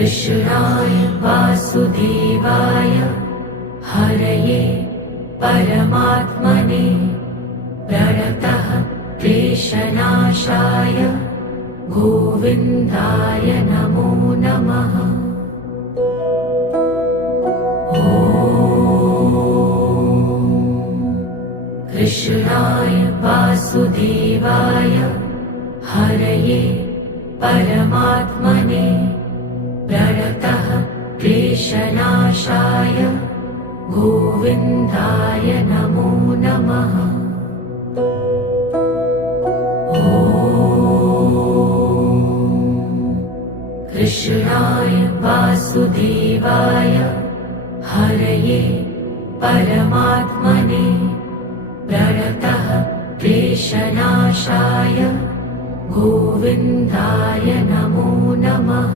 कृष्णाय वासुदेवाय हरये परमात्मने प्रणतः क्लेशनाशाय गोविन्दाय नमो नमः। कृष्णाय वासुदेवाय हरये परमात्मने प्रणतः क्लेशनाशाय गोविन्दाय नमो नमः। कृष्णाय वासुदेवाय हरये परमात्मने प्रणतः क्लेशनाशाय गोविन्दाय नमो नमः।